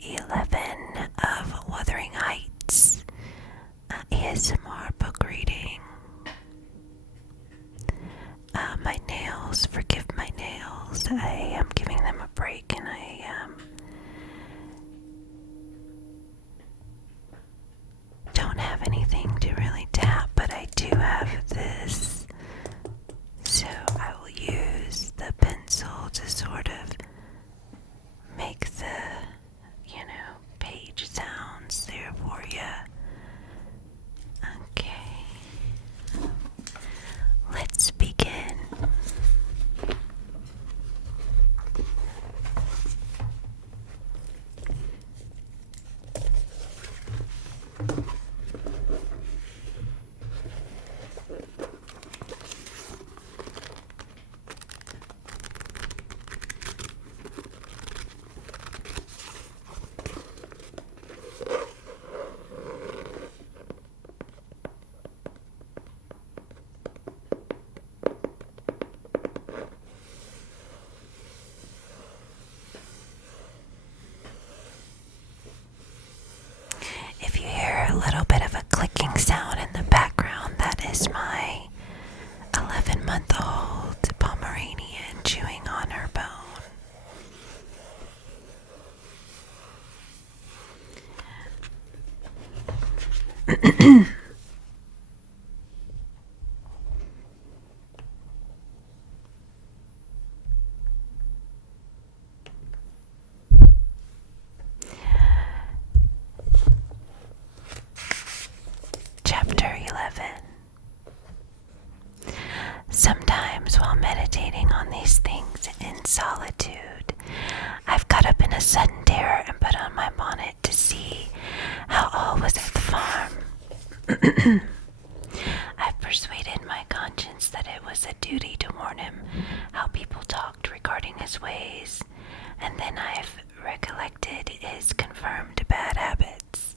11 of Wuthering Heights ASMR book reading. My nails, forgive my nails. I am giving them a break and I don't have anything to really tap, but I do have this. So I will use the pencil to sort of make the, page sounds there for you. Okay. Let's begin. If you hear a little bit of a clicking sound in the background, that is my 11-month-old Pomeranian chewing on her bone. Chapter 11. Sometimes while meditating on these things in solitude, I've got up in a sudden terror and put on my bonnet to see how all was at the farm. I've persuaded my conscience that it was a duty to warn him how people talked regarding his ways, and then I've recollected his confirmed bad habits.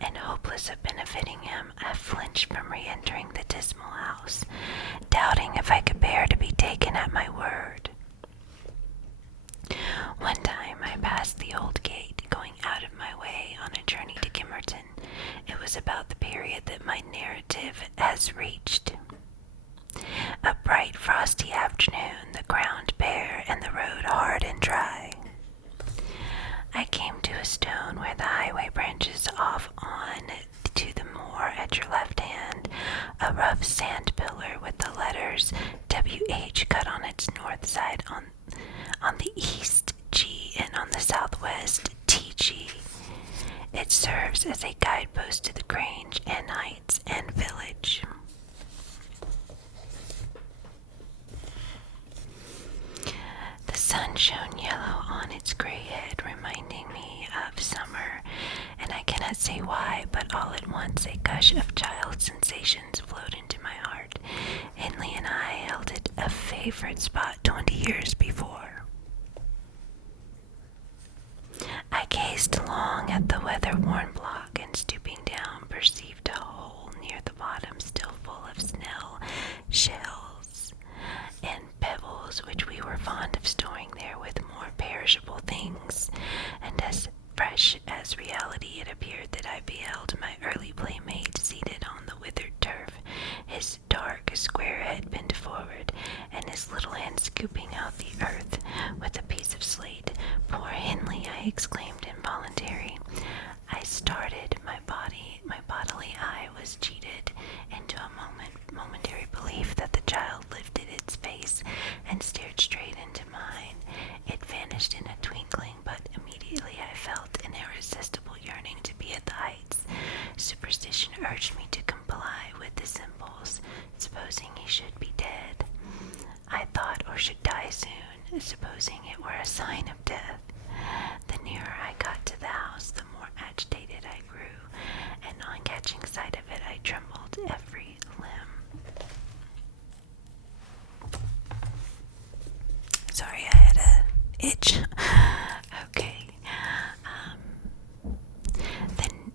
And hopeless of benefiting him, I flinched from re-entering the dismal house, doubting if I could bear to be taken at my word. One time I passed the old gate, going out of my way on a journey to Kimmerton. It was about the period that my narrative has reached. A bright frosty afternoon, the ground bare and the road hard and dry. I came to a stone where the highway branches off on to the moor at your left hand, a rough sand pillar with the letters WH cut on its north side, on the east G and on the southwest TG. It serves as a guidepost to the Grange and Heights and village. The sun shone yellow on its gray head, reminding me of summer, and I cannot say why, but all at once a gush of child sensations flowed into my heart. Henley and I held it a favorite spot 20 years before. I gazed long at the weather-worn block, and stooping down, perceived a hole near the bottom still full of snail shells and pebbles, which we were fond of storing there with more perishable things, and as fresh as reality it appeared that I beheld my early playmate seated on the withered turf, his dark square head bent forward, and his little hand scooping out the earth with a piece of slate. Poor Henley, I exclaimed involuntarily. I started, my bodily eye was cheated into a momentary belief that the child lifted its face and stared straight into mine. It vanished in a twinkling, but immediately I felt an irresistible yearning to be at the heights. Superstition urged me to comply with this impulse, supposing he should be dead. I thought, or should die soon, supposing it were a sign of death. The nearer I got to the house, the more agitated I grew, and on catching sight of it, I trembled every limb. Sorry, I had a itch. Okay.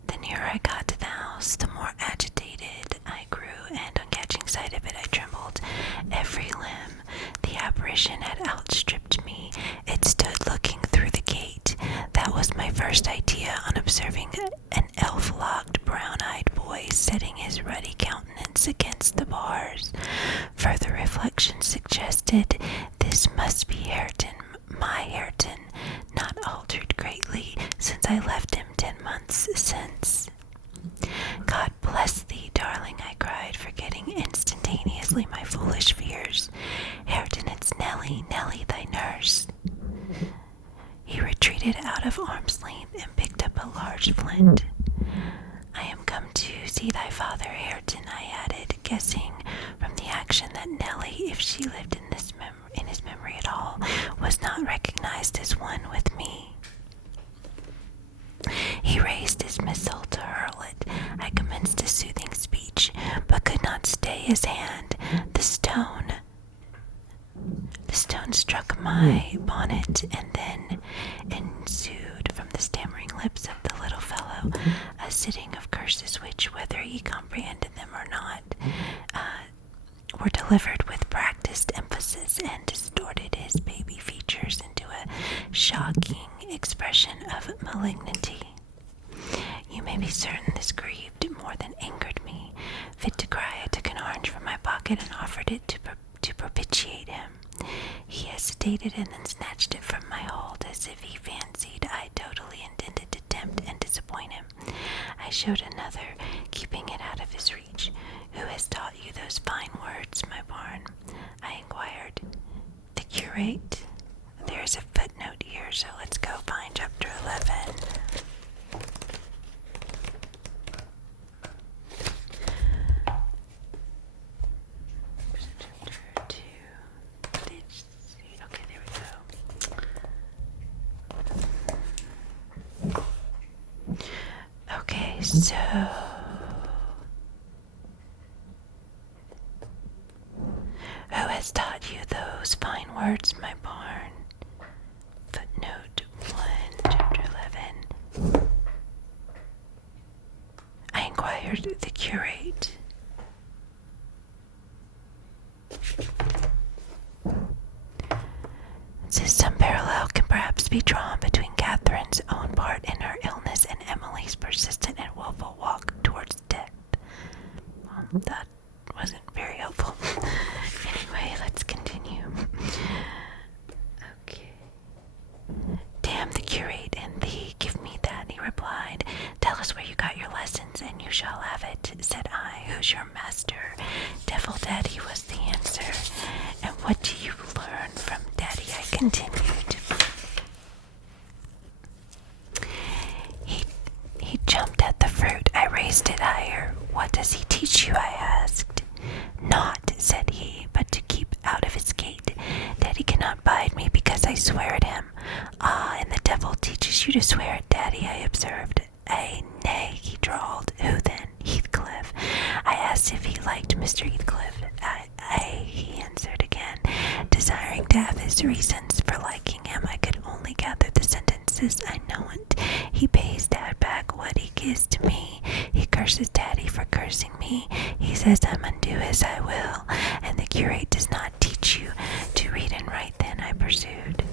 The nearer I got to the house, the more agitated I grew, and on catching sight of it, I trembled every limb. The apparition had outstripped me. It stood looking through the gate. That was my first first idea on observing an elf-locked, brown-eyed boy setting his ruddy countenance against the bars. Further reflection suggested this must be Hareton, my Hareton, not altered greatly since I left him 10 months since. God bless thee, darling, I cried, forgetting instantaneously my foolish fears. Hareton, it's Nellie, Nellie, thy nurse. He retreated out of arm's length and picked up a large flint. I am come to see thy father, Hareton, I added, guessing from the action that Nellie, if she lived in his memory at all, was not recognized as one with me. He raised his missile to hurl it. I commenced a soothing speech, but could not stay his hand. The stone struck my bonnet, and then ensued from the stammering lips of the little fellow a sitting of curses which, whether he comprehended them or not, were delivered with practiced emphasis and distorted his baby features into a shocking expression of malignity. You may be certain this grieved more than angered me. Fit to cry, I took an orange from my pocket and offered it to propitiate him. He hesitated and then snatched it from my hold as if he fancied I totally intended to tempt and disappoint him. I showed another, keeping it out of his reach. Who has taught you those fine words, my barn? I inquired. The curate. There's a footnote here, so let's go find chapter 11. Okay, there we go. Okay, so who has taught you those fine words, my barn? Footnote 1, chapter 11. I inquired the curate. Since some parallel can perhaps be drawn between Catherine's own part in her illness and Emily's persistent and willful walk towards death. That wasn't very helpful. Anyway, let's continue. Okay. Damn the curate and thee, give me that, he replied. Tell us where you got your lessons, and you shall have it, said I. Who's your master? Devil Daddy was the answer. And what do you learn from Daddy? I continued. He jumped at the fruit. I raised it higher. What does he teach you? I asked. Naught, said he, but to keep out of his gate. Daddy cannot bide me because I swear at him. Ah, and the devil teaches you to swear at Daddy, I observed. Nay, he drawled. Who then? Heathcliff. I asked if he liked Mr. Heathcliff. Aye, he answered again. Desiring to have his reasons for liking him, I could only gather the sentences I knownt. He pays Dad back what he gives to me. He curses Daddy for cursing me. He says I'm undo as I will. And the curate does not teach you to read and write then, I pursued.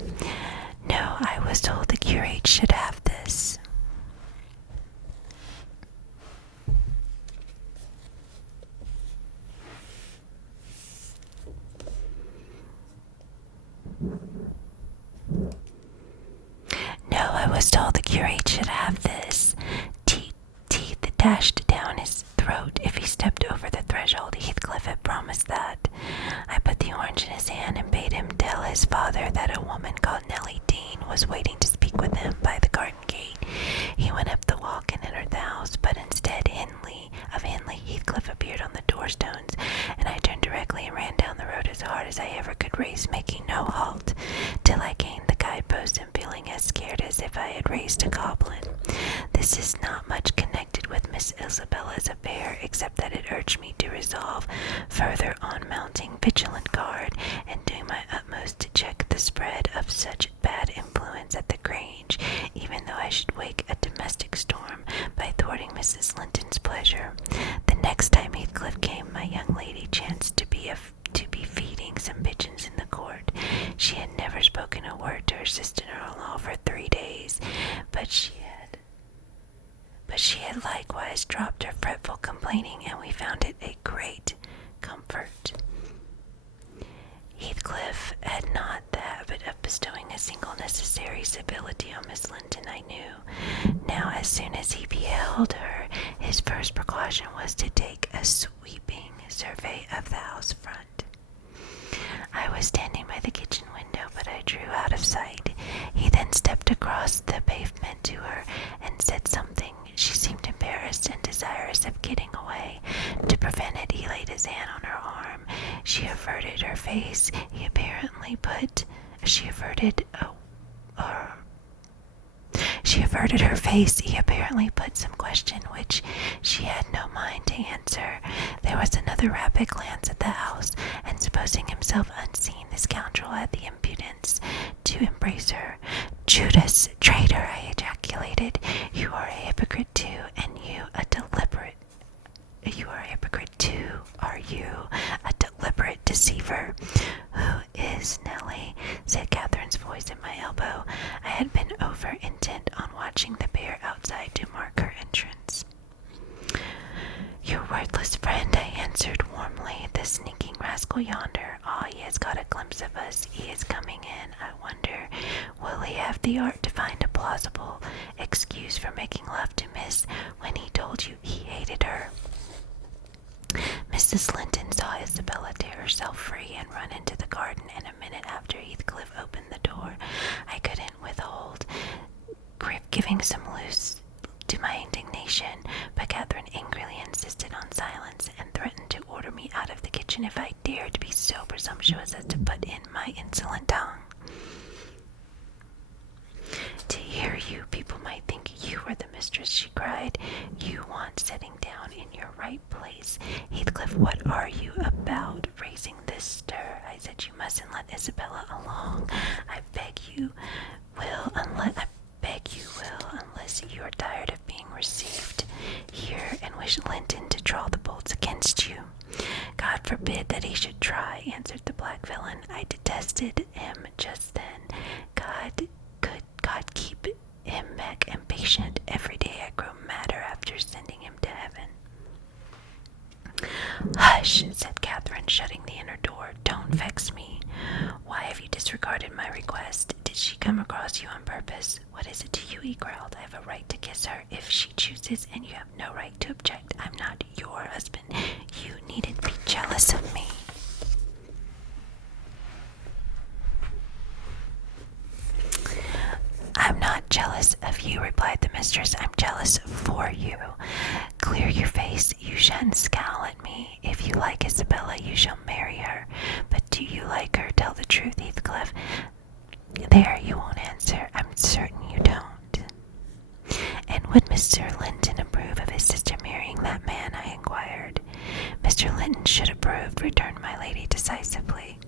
No, I was told the curate should have this. No, I was told the curate should have this. Teeth dashed down his throat if he stepped over the threshold. Heathcliff had promised that. I put the orange in his hand and bade him tell his father that a woman called Nellie Dean was waiting to speak with him by the garden gate. He went up the walk and entered the house, but instead of Hindley, Heathcliff appeared on the doorstones, and I turned directly and ran down the road as hard as I ever could race, making no halt, till I gained the guidepost and feeling as scared as if I had raced a goblin. This is not much connected with Miss Isabella's affair, except that it urged me to resolve further on mounting vigilant guard and doing my utmost to check the spread of such bad influence at the Grange, even though I should wake a domestic storm by thwarting Mrs. Linton's pleasure. The next time Heathcliff came, my young lady chanced to be feeding some pigeons in the court. She had never spoken a word to her sister-in-law for 3 days, but she had necessary civility on Miss Linton, I knew. Now, as soon as he beheld her, his first precaution was to take a sweeping survey of the house front. I was standing by the kitchen window, but I drew out of sight. He then stepped across the pavement to her and said something. She seemed embarrassed and desirous of getting away. To prevent it, he laid his hand on her arm. She averted her face. He apparently put... She averted her face. He apparently put some question which she had no mind to answer. There was another rapid glance at the house, and supposing himself unseen, the scoundrel had the impudence to embrace her. "Judas, traitor!" I ejaculated. "You are a hypocrite too, and you a deliberate deceiver." "Who is Nellie?" said Catherine's voice at my elbow. I had been over intent on watching the pair outside to mark her entrance. "Your worthless friend," I answered warmly. "The sneaking rascal yonder. Ah, he has got a glimpse of us. He is coming in. I wonder, will he have the art to find a plausible excuse for making love to Miss when he told you he hated her?" Mrs. Linton saw Isabella tear herself free and run into the garden, and a minute after Heathcliff opened the door. I couldn't withhold giving some loose to my indignation, but Catherine angrily insisted on silence and threatened to order me out of the kitchen if I dared to be so presumptuous as to put in my insolent tongue. "To hear you, people might think you were the mistress," she cried. "You want setting down in your right place. Heathcliff, what are you about, raising this stir? I said you mustn't let Isabella along. I beg you will, unless you are tired of being received here and wish Linton to draw the bolts against you." "God forbid that he should try," answered the black villain. I detested him just then. God keep him back and patient. Every day I grow madder after sending him to heaven. "Hush," said Catherine, shutting the inner door. "Don't vex me. Why have you disregarded my request? Did she come across you on purpose? What is it to you?" he growled. "I have a right to kiss her if she chooses, and you have no right to object. I'm not your husband. You needn't be jealous of me." "I'm not jealous of you," replied the mistress. "I'm jealous for you. Clear your face. You shan't scowl at me. If you like Isabella, you shall marry her. But do you like her? Tell the truth, Heathcliff. There, you won't answer. I'm certain you don't." "And would Mr. Linton approve of his sister marrying that man?" I inquired. "Mr. Linton should approve," returned my lady decisively.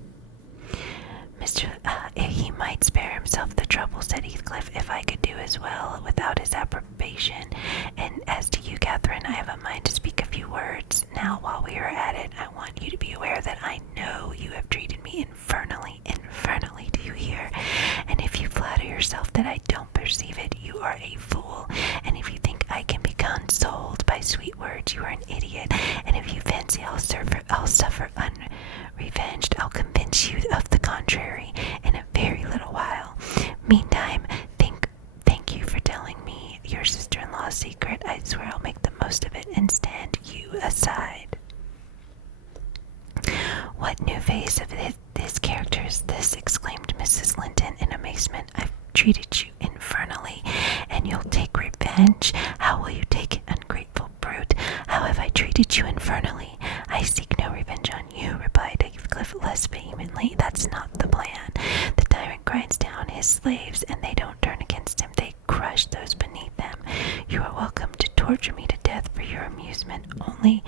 He might spare himself the trouble," said Heathcliff, "if I could do as well without his approbation. And as to you, Catherine, I have a mind to speak a few words. Now, while we are at it, I want you to be aware that I know you have treated me infernally, do you hear? And if you flatter yourself that I don't perceive it, you are a fool. And if you think I can be consoled by sweet words, you are an idiot. And if you fancy I'll suffer unrevenged, I'll convince you of the contrary in a very little while. Meantime, thank you for telling me your sister-in-law's secret. I swear I'll make the most of it and stand you aside." "What new phase of this character is this?" exclaimed Mrs. Linton in amazement. "I've treated you infernally, and you'll take revenge. How will you take it, ungrateful brute? How have I treated you infernally?" "I seek no revenge on you," replied Heathcliff less vehemently. "That's not the plan. The tyrant grinds down his slaves, and they don't turn against him. They crush those beneath them. You are welcome to torture me to death for your amusement. Only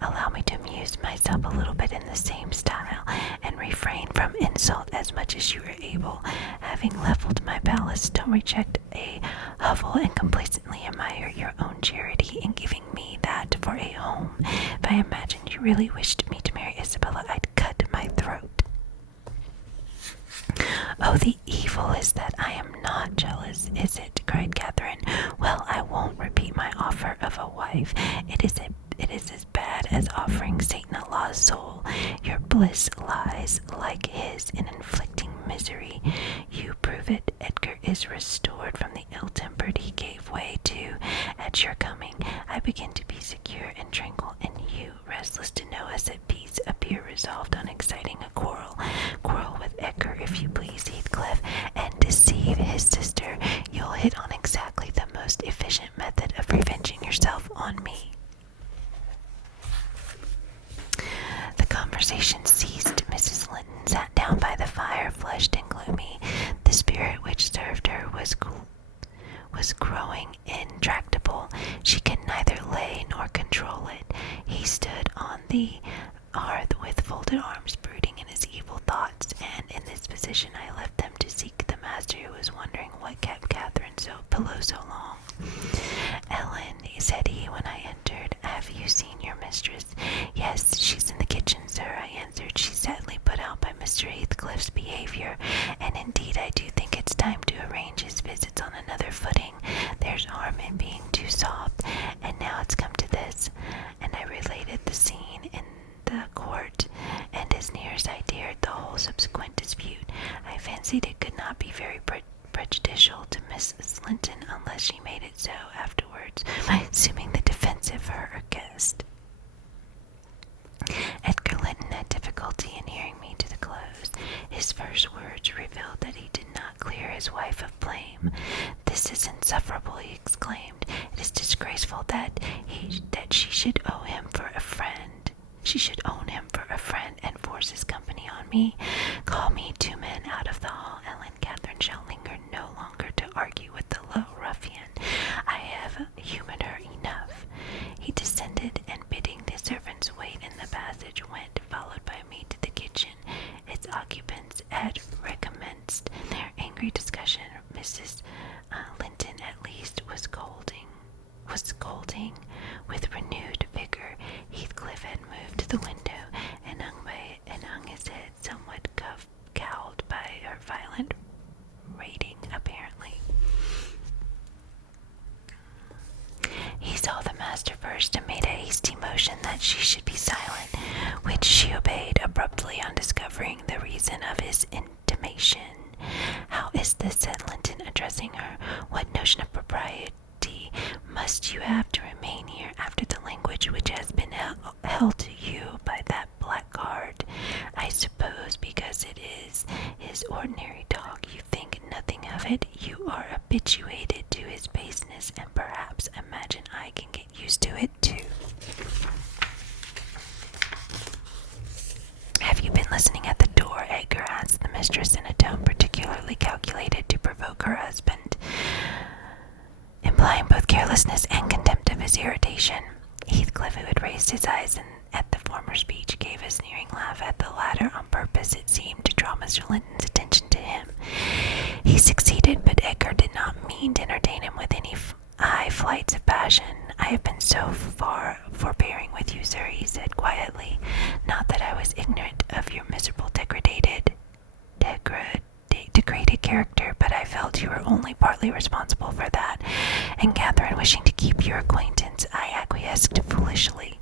allow me to amuse myself a little bit in the same style, and refrain from insult as much as you are able. Having leveled my palace, don't reject a hovel and complacently admire your own charity in giving me that for a home. If I imagined you really wished me to marry Isabella, I'd cut my throat." "Oh, the evil is that I am not jealous, is it?" cried Catherine. "Well, I won't repeat my offer of a wife. It is as bad as offering Satan a lost soul. Your bliss lies, like his, in inflicting misery. You prove it is restored from the ill-tempered he gave way to at your coming, I begin to be secure and tranquil, and you, restless to know us at peace, appear resolved on exciting a quarrel. Quarrel with Edgar, if you please, Heathcliff, and deceive his sister. You'll hit on exactly the most efficient method of revenging yourself on me. The conversation ceased. Mrs. Linton sat down by the fire, flushed and gloomy. The spirit which served her was growing intractable. She could neither lay nor control it. He stood on the hearth with folded arms, brooding in his evil thoughts, and in this position I left them to seek the master, who was wondering what kept Catherine below so long. Ellen, said he when I entered, have you seen your mistress? Yes, she's in the kitchen, sir, I answered. She's sadly put out by Mr. Heathcliff's behavior, and indeed I do think it's time to arrange his visits on another footing. There's harm in being too soft, and now it's come to this. And I related the scene in the court, and as near as I dared, the whole subsequent dispute. I fancied it could not be very prejudicial to Mrs. Linton unless she made it so afterwards by assuming the defensive of her guest. Edgar Linton had difficulty in hearing me to the close. His first words revealed that he did not clear his wife of blame. This is insufferable, he exclaimed. It is disgraceful that she should owe him for a friend. She should own him for a friend and force his company on me. Call me 2 men out of the hall, Ellen. Catherine shall linger no longer to argue with the low ruffian. I have humored her enough. He descended, and bidding the servants wait in the passage, went, followed by me, to the kitchen. Its occupants had recommenced their angry discussion. Mrs. Linton, at least, was scolding with renewed vigor. Heathcliff had moved to the window and hung his head, somewhat cowed by her violent rating, apparently. He saw the master first and made a hasty motion that she should be silent, which she obeyed abruptly on discovering the reason of his intimation. How is this, said Linton, addressing her. What notion of propriety must you have to remain here after the language which has been held to you by that blackguard? I suppose because it is his ordinary talk you think nothing of it. You are habituated to his baseness, and perhaps imagine I can get used to it too. Have you been listening at the door? Edgar asked the mistress in a tone particularly calculated to provoke her husband, implying both carelessness and contempt of his irritation. Heathcliff, who had raised his eyes at the former speech, gave a sneering laugh at the latter on purpose, it seemed, to draw Mr. Linton's attention to him. He succeeded, but Edgar did not mean to entertain him with any high flights of passion. I have been so far forbearing with you, sir, he said quietly. Not that I was ignorant of your miserable degraded character, but I felt you were only partly responsible for that, and Catherine wishing to keep your acquaintance, I acquiesced foolishly.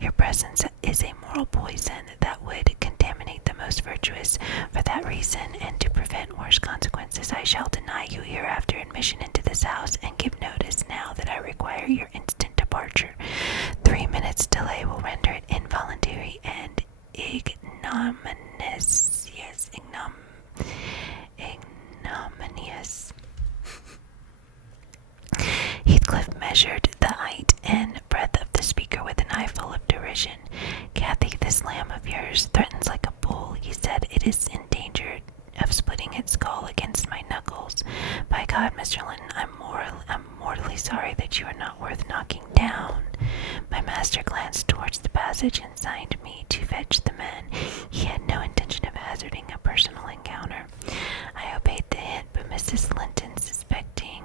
Your presence is a moral poison that would contaminate the most virtuous. For that reason, and to prevent worse consequences, I shall deny you hereafter admission into this house, and give notice now that I require your instant departure. 3 minutes' delay will render it involuntary and ignominious. Yes, ignominious. Heathcliff measured the height and breadth of the speaker with an eye full of derision. Cathy, this lamb of yours threatens like a bull, he said. It is in danger of splitting its skull against my knuckles. By God, Mr. Linton, I'm mortally sorry that you are not worth knocking down. My master glanced towards the passage and signed me to fetch the men. He had no intention of hazarding a personal encounter. I obeyed the hint, but Mrs. Linton, suspecting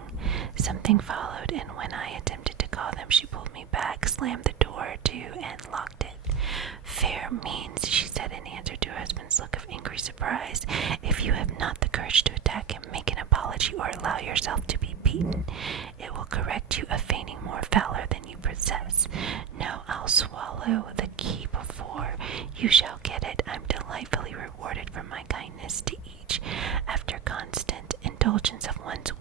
something, followed, and when I attempted to call them, she pulled me back, slammed the door to, and locked it. Fair means, she said in answer to her husband's look of angry surprise. If you have not the courage to attack him, make an apology or allow yourself to be beaten. It will correct you of feigning more valor than you possess. No, I'll swallow the key before you shall get it. I'm delightfully rewarded for my kindness to each. After constant indulgence of one's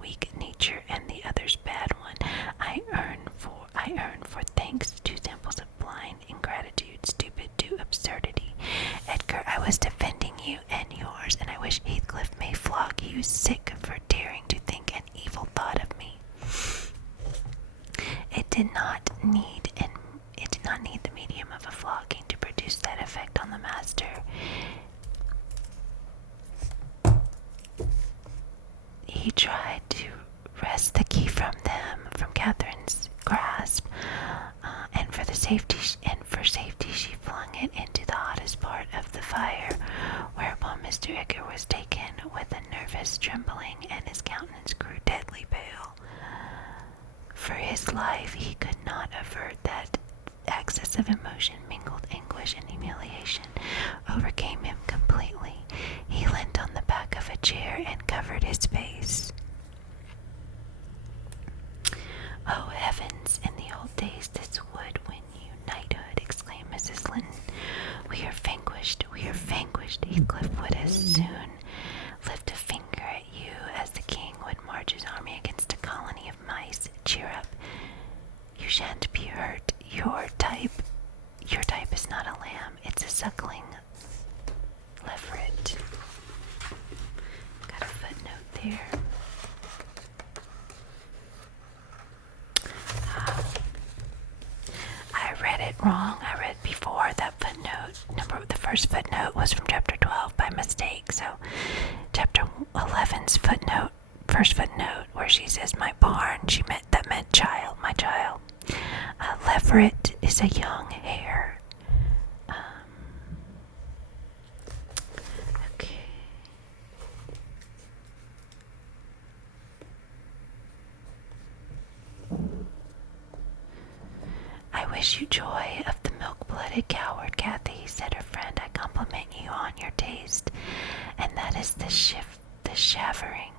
sick for daring to think an evil thought of me. It did not need the medium of a flogging to produce that effect on the master. He tried to wrest the key from Catherine's grasp, and for safety she flung it into the hottest part of the fire, whereupon Mr. Edgar was taken with a nervous trembling, and his countenance grew deadly pale. For his life he could not avert that access of emotion, mingled anguish and humiliation, overcame him completely. He leant on the back of a chair and covered his face. "Oh heavens, in the old days this would win you knighthood," exclaimed Mrs. Linton. We are vanquished. Heathcliff would as soon lift a finger at you as the king would march his army against a colony of mice. Cheer up. You shan't be hurt. Your type is not a lamb. It's a suckling leveret. Got a footnote there. I read it wrong. I read before that footnote. The first footnote was from chapter 12 by mistake. So chapter 11's first footnote, where she says my barn, that meant child, my child. Leveret is a young hare. Okay. "I wish you joy of the milk-blooded coward, Kathy," said her friend. "I compliment you on your taste, and that is the shivering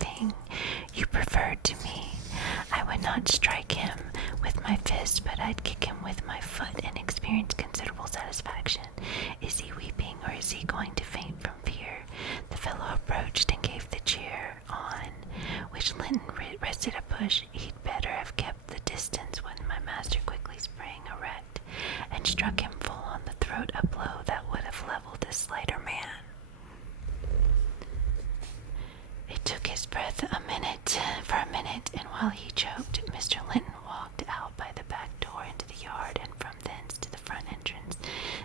thing you preferred to me. I would not strike him with my fist, but I'd kick him with my foot and experience considerable satisfaction. Is he weeping, or is he going to faint from fear?" The fellow approached and gave the chair on which Linton rested a push. He'd better have kept the distance when my master quickly sprang erect and struck him full on the throat, a blow that would have leveled a slighter man. It took his breath for a minute, and while he choked, Mr. Linton walked out by the back door into the yard, and from thence to the front entrance.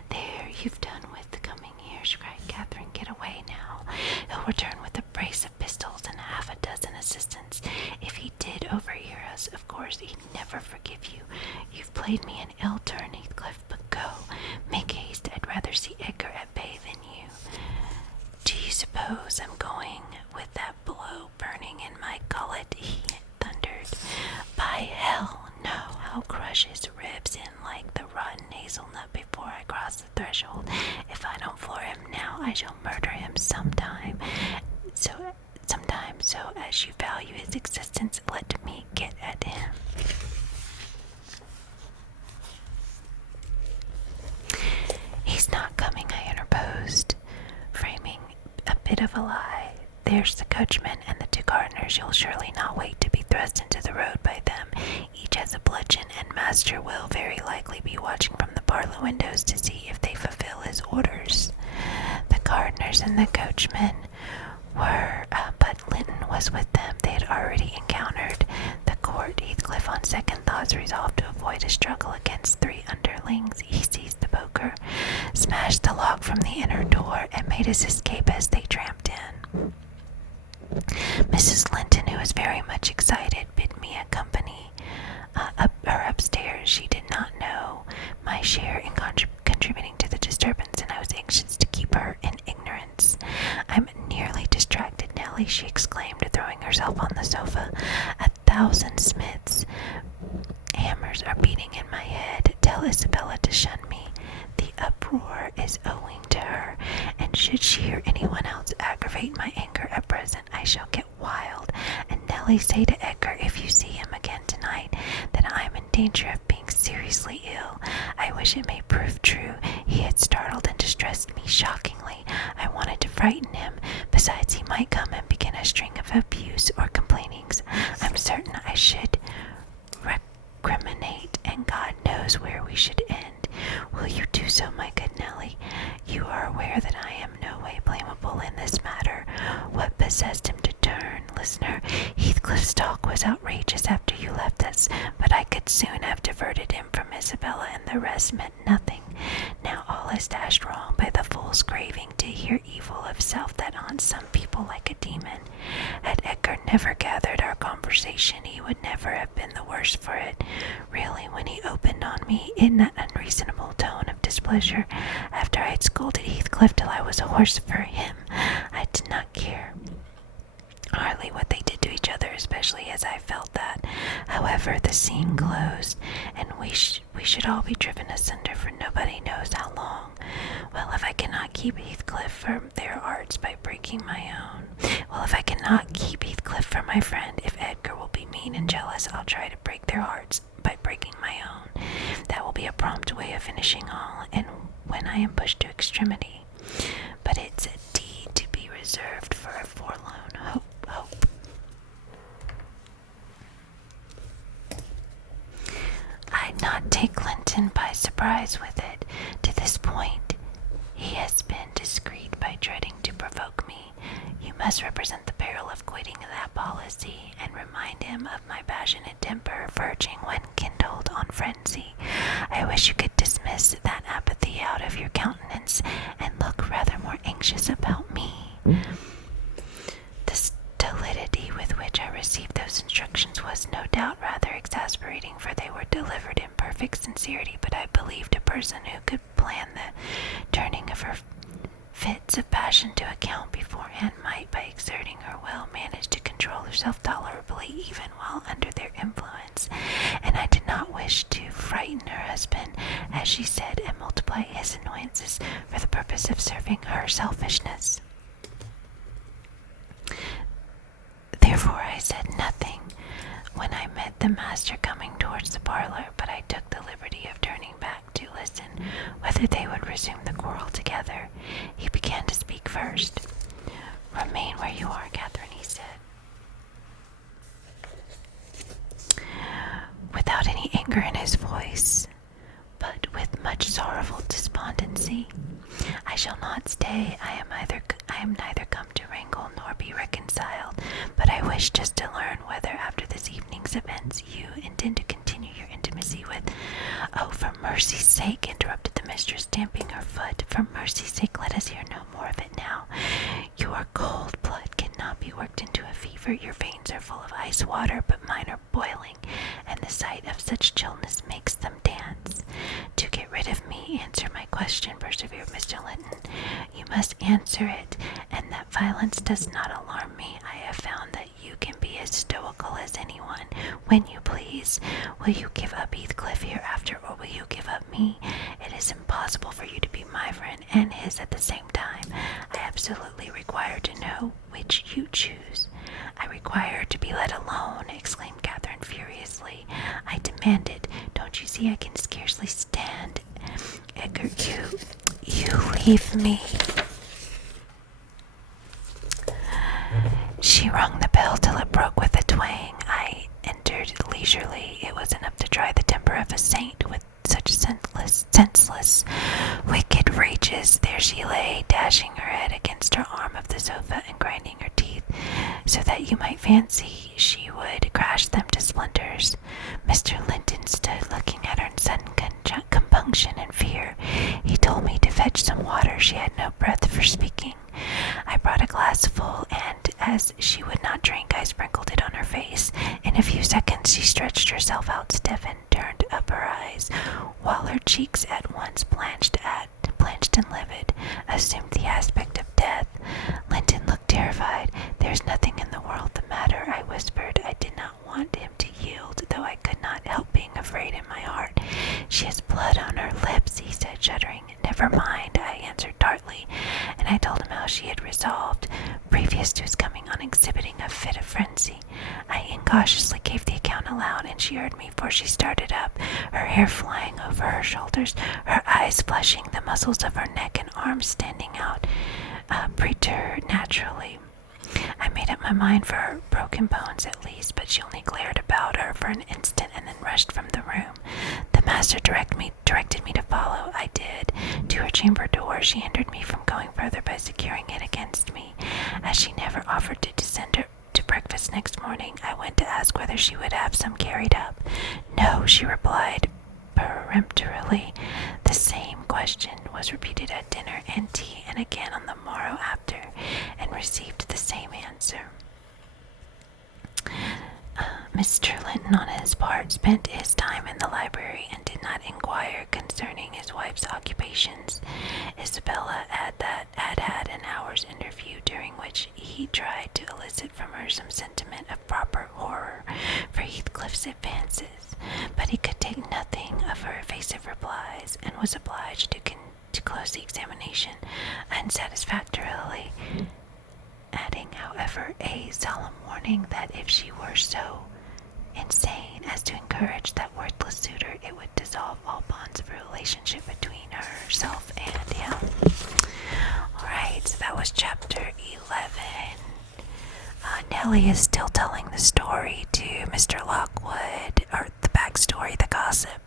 "There, you've done with the coming years," cried Catherine. "Get away now. He'll return with a brace of pistols and half a dozen assistants. If he did overhear us, of course he'd never forgive you. You've played me an ill turn, Heathcliff, but go. Make haste. I'd rather see Edgar at bay than you. Do you suppose I'm going with that blow burning in my gullet?" he thundered. "By hell, no. I'll crush his ribs in like the rotten hazelnut before I cross the threshold. If I don't floor him now, I shall murder him sometime. So as you value his existence, let me get at him." "He's not coming," I interposed, framing a bit of a lie. "There's the coachman and the two gardeners. You'll surely not wait to be thrust into the road by them. Each has a bludgeon, and master will very likely be watching from the parlor windows to see if they fulfill his orders." The gardeners and the coachman were, but Linton was with them. They had already encountered the court. Heathcliff, on second thoughts, resolved to avoid a struggle against three underlings. He seized the poker, smashed the lock from the inner door, and made his escape as they tramped in. Mrs. Linton, who was very much excited, bid me accompany her upstairs. She did not know my share in contributing to the disturbance, and I was anxious to keep her in ignorance. "I'm nearly distracted, Nellie," she exclaimed, throwing herself on the sofa. "1,000 Smiths' hammers are beating in my head. Tell Isabella to shun me. The uproar is owing to her, and should she or anyone else aggravate my anger at present, I shall get wild. And Nellie, say to Edgar, if you see him again tonight, that I am in danger of being seriously ill. I wish it may prove true. He had startled and distressed me shockingly. I wanted to frighten him. Besides, he might come and begin a string of abuse or complainings. I'm certain I should recriminate, and God knows where we should end. Will you do so, my good Nellie? You are aware that I am no way blamable in this matter. outrageous after you left us, but I could soon have diverted him from Isabella, and the rest meant nothing. Now all is dashed wrong by the fool's craving to hear evil of self that haunts some people like a demon. Had Edgar never gathered our conversation, he would never have been the worse for it. Really, when he opened on me in that unreasonable tone of displeasure, after I had scolded Heathcliff till I was hoarse for him, I did not care hardly what they did to each other, especially as I felt that. However, the scene closed, and we should all be driven asunder for nobody knows how long. Well, if I cannot keep Heathcliff from their arts by breaking my own, if I cannot keep Heathcliff from my friend, if Edgar will be mean and jealous, I'll try to break their hearts by breaking my own. That will be a prompt way of finishing all, and when I am pushed to extremity. But it's a deed to be reserved for a forlorn hope. I'd not take Linton by surprise with it. To this point, he has been discreet by dreading to provoke me. You must represent the peril of quitting that policy, and remind him of my passionate temper, verging when kindled on frenzy. I wish you could dismiss that apathy out of your countenance, and look rather more anxious about me. The stolidity with which I received those instructions was no doubt rather exasperating, for they were delivered in perfect sincerity, but I believed a person who could plan the turning of her fits of passion to account beforehand might, by exerting her will, manage to control herself tolerably even while under their influence, and I did not wish to frighten her husband, as she said, and multiply his annoyances for the purpose of serving her selfishness. Therefore I said nothing when I met the master coming towards the parlor, but I took the liberty of turning back to listen whether they would resume the quarrel together. He began to speak first. "Remain where you are, Catherine," he said, without any anger in his voice, but with much sorrowful despondency. "I shall not stay. I am neither come to wrangle nor be reconciled, but I wish just to learn whether after this evening's events you intend to continue your intimacy with—" "Oh, for mercy's sake," interrupted the mistress, stamping her foot, "for mercy's sake, let us hear no more of it now. Your cold blood cannot be worked into a fever. Your veins are full of ice water, but mine are boiling, and the sight of such chillness makes them dance. To get rid of me, answer my question," persevered Mr. Linton. "You must answer it, and that violence does not alarm me. I have found that you can be as stoical as anyone, when you please. Will you give up Heathcliff hereafter, or will you give up me? It is impossible for you to be my friend and his at the same time. I absolutely require to know which you choose." "I require to be let alone," exclaimed Catherine furiously. "I demand it. Don't you see I can scarcely stand? Edgar, you leave me." She rung the bell till it broke with a twang. I entered leisurely. It was enough to try the temper of a saint with such senseless, wicked rages. There she lay, dashing her head against her arm of the sofa and grinding her teeth, so that you might fancy she would crash them to splinters. Mr. Linton stood looking at her in sudden compunction and fear. He told me to fetch some water. She had no breath for speaking. I brought a glass full, and as she would not drink, I sprinkled it on her face. In a few seconds she stretched herself out stiff and turned up her eyes, while her cheeks, at once blanched and livid, assumed the aspect of death. Linton looked terrified. "There's nothing in the world the matter," I whispered. I did not want him to yield, though I could not help being afraid in my heart. "She has blood on her lips," he said, shuddering. "Never mind," I answered tartly, and I told him how she had resolved, previous to his coming, on exhibiting a fit of frenzy. I incautiously gave the account aloud, and she heard me, for she started up, her hair flying over her shoulders, her eyes flashing, the muscles of her neck and arms standing out preternaturally. I made up my mind for her broken bones at least, but she only glared about her for an instant and then rushed from the room. The master directed me to follow. I did. To her chamber door. She hindered me from going further by securing it against me, as she never offered to descend to breakfast next morning, I went to ask whether she would have some carried up. No, she replied peremptorily. The same question was repeated at dinner and tea and again on the morrow after, and received the same answer. Mr. Linton, on his part, spent his time in the library and did not inquire concerning his wife's occupations. Isabella had had an hour's interview during which he tried to elicit from her some sentiment of proper horror for Heathcliff's advances, but he could take nothing of her evasive replies, and was obliged to close the examination unsatisfactorily, adding, however, a solemn warning that if she were so insane as to encourage that worthless suitor, it would dissolve all bonds of relationship between herself and him. Alright, so that was chapter 11. Nellie is still telling the story to Mr. Lockwood, or the backstory, the gossip,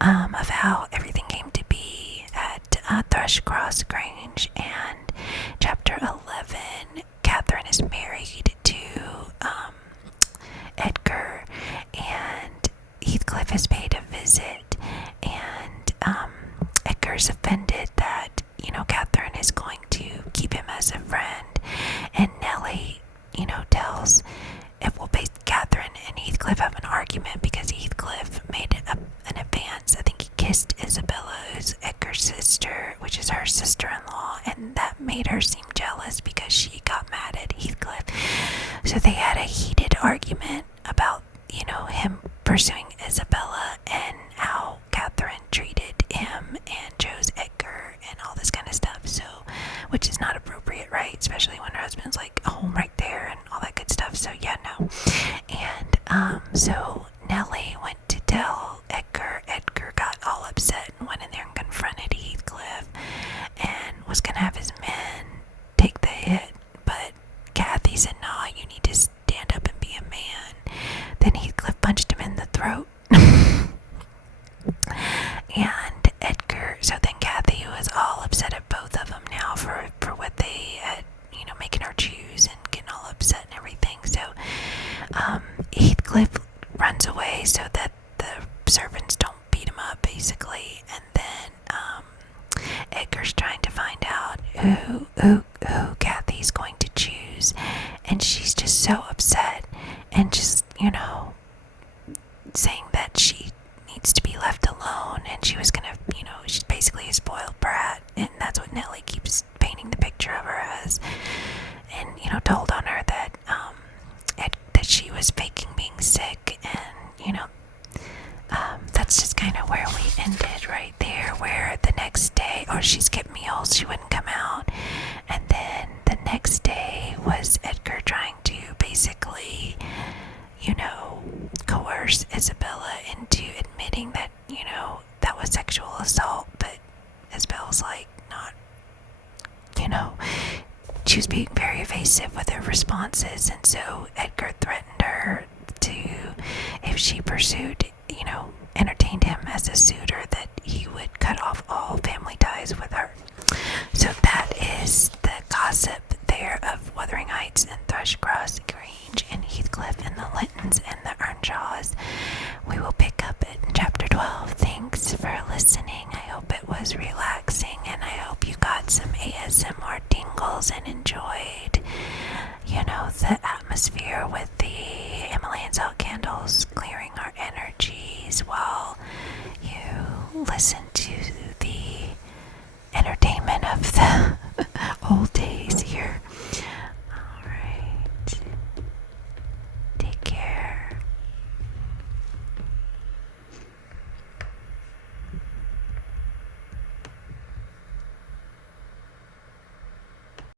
of how everything came to be at Thrushcross Grange. And chapter 11, Catherine is married to Edgar, and Heathcliff has paid a visit, and Edgar's offended that, Catherine is going to keep him as a friend, and Nellie, tells Catherine and Heathcliff have an argument because Heathcliff made an advance. I think he kissed Isabella, who's Edgar's sister, which is her sister-in-law, and that made her seem jealous because she got mad at Heathcliff. So they had a heated argument about, him pursuing Isabella and how Catherine treated him and chose Edgar and all this kind of stuff. So, which is not appropriate, right? Especially when her husband's like home right there and all that good stuff. So yeah, no. And so Nellie went to tell Edgar. Edgar got all upset and went in there and confronted Heathcliff and was gonna have his men take the hit, but Kathy said, "Nah, you need to stand up and be a man." Then Heathcliff punched him in the throat. And Edgar, so then Kathy was all upset at both of them now for what they had, making her choose and getting all upset and everything. So Heathcliff runs away so that the servants don't beat him up, basically. And then Edgar's trying to find out who Kathy's going to choose, and she's just so upset and just, saying that she needs to be left alone, and she was gonna, she's basically a spoiled brat, and that's what Nellie keeps painting the picture of her as, and, told on her that, that she was faking being sick, and, that's just kind of where we ended right there, where the next day, she skipped meals, she wouldn't come out, and then the next day was Edgar trying to basically, coerce Isabella into admitting that, that was sexual assault, but Isabella's like, not, she was being very evasive with her responses, and so Edgar threatened her to, if she pursued, entertained him as a suitor, that he would cut off all family ties with her. So that is the gossip there of